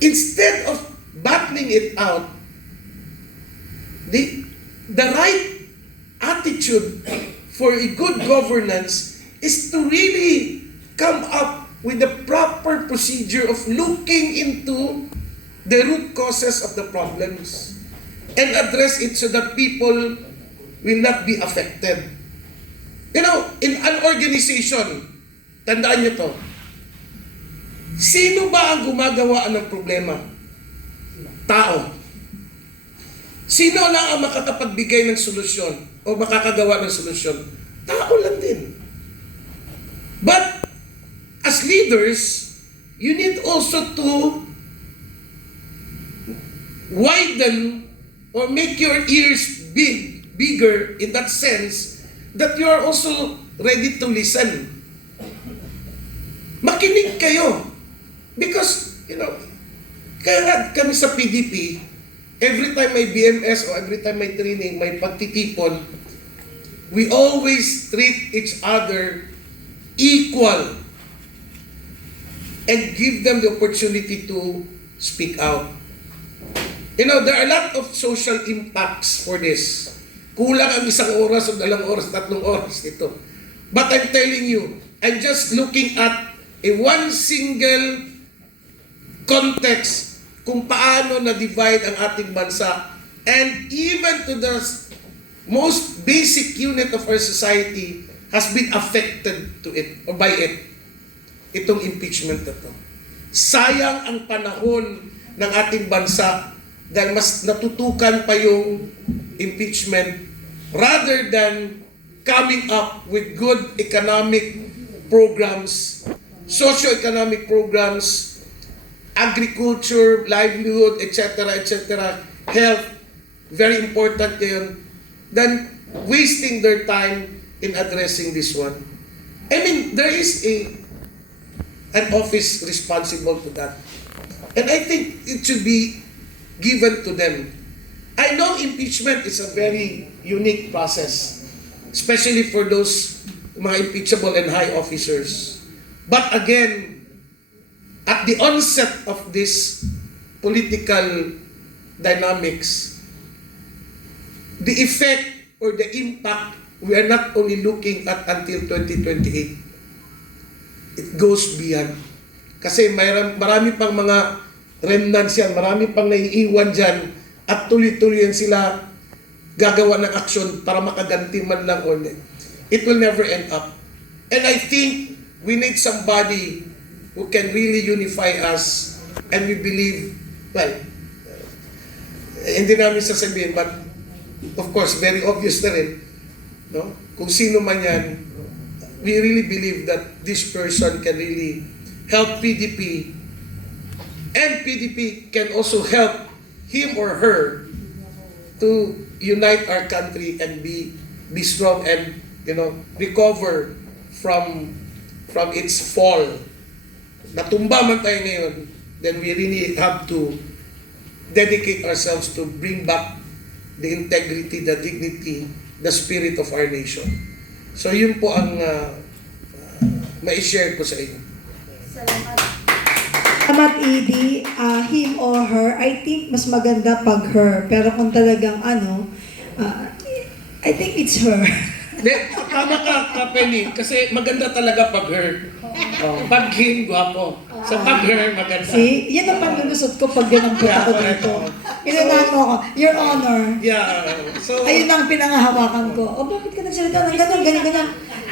instead of battling it out, the right attitude for a good governance is to really come up with the proper procedure of looking into the root causes of the problems and address it so that people will not be affected. You know, in an organization, tandaan nyo to, sino ba ang gumagawa ng problema? Tao. Sino lang ang makakapagbigay ng solusyon o makakagawa ng solusyon? Tao lang din. But, as leaders, you need also to widen or make your ears bigger in that sense that you are also ready to listen. Makinig kayo. Because, you know, kaya nga kami sa PDP, every time may BMS o every time may training, may pagtitipon, we always treat each other equal and give them the opportunity to speak out. You know, there are a lot of social impacts for this. Kulang ang 1 oras o 2 oras, 3 oras ito. But I'm telling you, I'm just looking at one single context kung paano na-divide ang ating bansa, and even to the most basic unit of our society has been affected to it or by it. Itong impeachment na to. Sayang ang panahon ng ating bansa dahil mas natutukan pa yung impeachment rather than coming up with good economic programs, socio-economic programs, agriculture, livelihood, etc., etc., health, very important yun, than wasting their time in addressing this one. I mean, there is an office responsible to that. And I think it should be given to them. I know impeachment is a very unique process, especially for those mga impeachable and high officers. But again, at the onset of this political dynamics, the effect or the impact, we are not only looking at until 2028. It goes beyond. Kasi marami pang mga remnants yan, marami pang naiiwan dyan, at tuloy-tuloy yan sila gagawa ng aksyon para makaganti man lang ulit. It will never end up. And I think we need somebody who can really unify us, and we believe, well, hindi namin sasabihin, but of course, very obvious na rin, no? Kung sino man yan, we really believe that this person can really help PDP, and PDP can also help him or her to unite our country and be strong and, you know, recover from its fall. Natumba man tayo ngayon, then we really have to dedicate ourselves to bring back the integrity, the dignity, the spirit of our nation. So yun po ang ma-share ko sa inyo. Salamat, Edie. Him or her, I think mas maganda pag her. Pero kung talagang I think it's her. Tama ka, Penny, kasi maganda talaga pag her. Pag him, gwapo. Sa pag her, maganda. See? Yan ang panlulusot ko pag ginampot ako dito. Inunahan mo ako, Your Honor. Yeah. So, Ayun ang pinangahawakan ko. O, bakit ka nagsalita ng ganun, ganyan.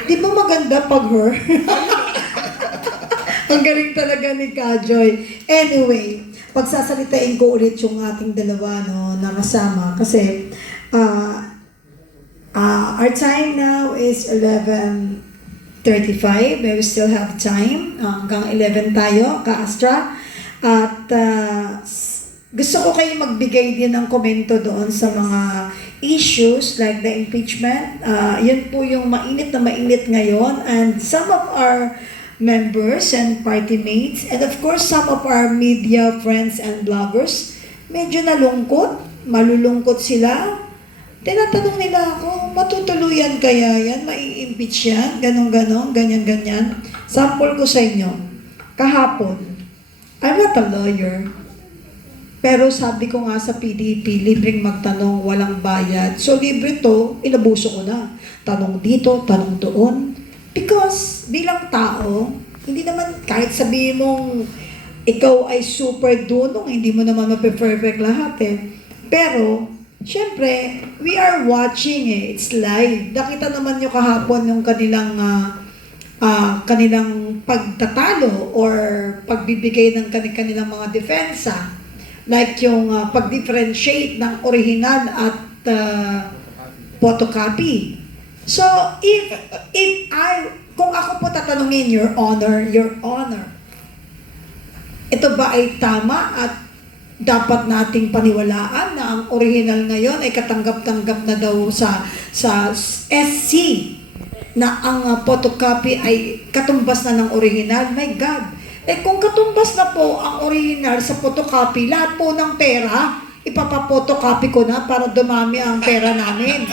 Di ba maganda pag her? Ang galing talaga ni Kajoy. Anyway, pagsasalitain ko ulit yung ating dalawa na kasama. Kasi, our time now is 11:35. We still have time. Hanggang 11 tayo, ka-Astra. At gusto ko kayo magbigay din ng komento doon sa mga issues like the impeachment. Yun po yung mainit na mainit ngayon. And some of our members and party mates, and of course some of our media friends and bloggers, medyo malulungkot sila. Tinatanong nila ako, matutuluyan kaya yan? Mai-impeach yan? Ganon, ganyan. Sample ko sa inyo. Kahapon, I'm not a lawyer, Pero sabi ko nga sa PDP, libreng magtanong, walang bayad. So libre to, inabuso ko na. Tanong dito, tanong doon. Because bilang tao, hindi naman kahit sabihin mong ikaw ay super dunong, hindi mo naman mape-perfect lahat eh. Pero, syempre, we are watching eh. It's live. Nakita naman nyo kahapon yung kanilang pagtatalo or pagbibigay ng kanilang mga depensa. Like yung pag-differentiate ng original at photocopy. So, kung ako po tatanungin, Your Honor, ito ba ay tama at dapat nating paniwalaan na ang original ngayon ay katanggap-tanggap na daw sa SC na ang photocopy ay katumbas na ng original? My God! Kung katumbas na po ang original sa photocopy, lahat po ng pera, ipapapotocopy ko na para dumami ang pera namin.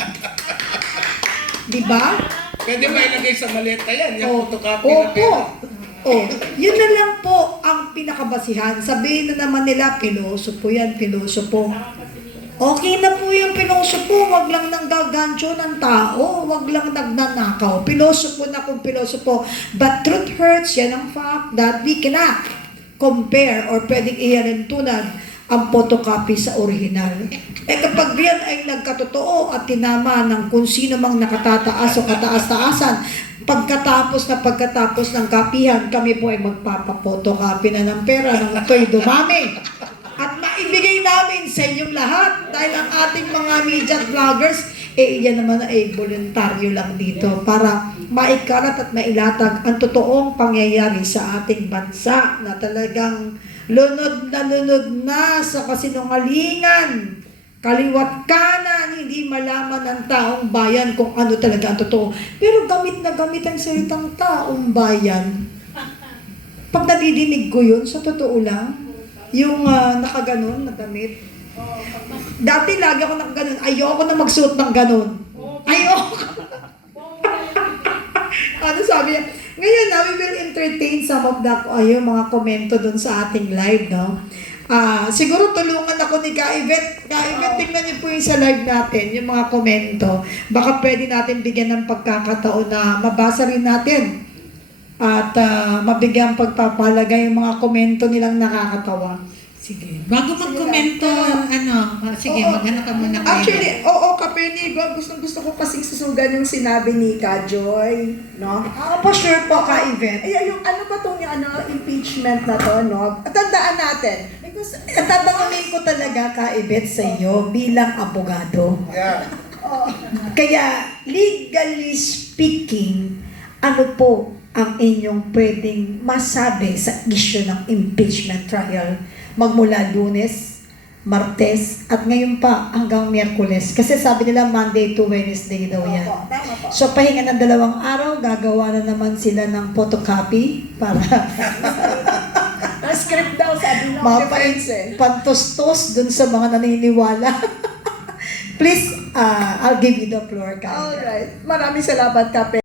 Di ba? Pwede ba ilagay sa maleta yan? Yung photocopy na Opo. pera? Yun na lang po ang pinakabasihan. Sabihin na naman nila, pilosopo yan, pilosopo. Okay na po yung pilosopo, wag lang nang gagancho ng tao, wag lang nagnanakaw. Pilosopo na kung pilosopo. But truth hurts, yan ang fact that we cannot compare or pwedeng ihalintunan ang photocopy sa original. Kapag yan ay nagkatotoo at tinama ng kung sino mang nakatataas o kataas-taasan, pagkatapos ng kapihan, kami po ay magpapapotocopy na ng pera ng ito'y dumami. At maibigay namin sa inyong lahat dahil ang ating mga media vloggers, yan naman ay voluntaryo lang dito para maikalat at mailatag ang totoong pangyayari sa ating bansa na talagang lunod na sa kasinungalingan, kaliwat kanan, hindi malaman ng taong bayan kung ano talaga ang totoo. Pero gamit na gamit ang salitang taong bayan. Pag nadidinig ko yun, sa totoo lang, yung nakaganon na damit. Dati lagi ako nakaganon. Ayoko na magsuot ng ganon. Ayoko. Ano sabi niya? Ngayon na, we will entertain some of the yung mga komento dun sa ating live, no? Siguro tulungan ako ni Kaivet. Kaivet, tingnan niyo po yung sa live natin, yung mga komento. Baka pwede natin bigyan ng pagkakataon na mabasa rin natin. At mabigyan pagpapalagay yung mga komento nilang nakakatawa. Sige. Bago mag-komento, sige, maghanap ka muna kayo. Actually, Kapenigo, gusto ko kasing susugan yung sinabi ni Ka Joy, no? Pa sure po, Kaivet. Yung ano ba tong impeachment na to, no? Tandaan natin. Because, Tatanungin ko talaga, Kaivet, sa iyo bilang abogado. Yeah. Kaya, legally speaking, ano po ang inyong pwedeng masabi sa issue ng impeachment trial magmula Lunes, Martes, at ngayon pa hanggang Miyerkules? Kasi sabi nila Monday to Wednesday daw yan. tama po. So pahinga ng 2 araw, gagawa na naman sila ng photocopy para Ang script daw, sabi ng defense eh. pantustos dun sa mga naniniwala. Please, I'll give you the floor, Kaya. Alright. Maraming salamat, Kape.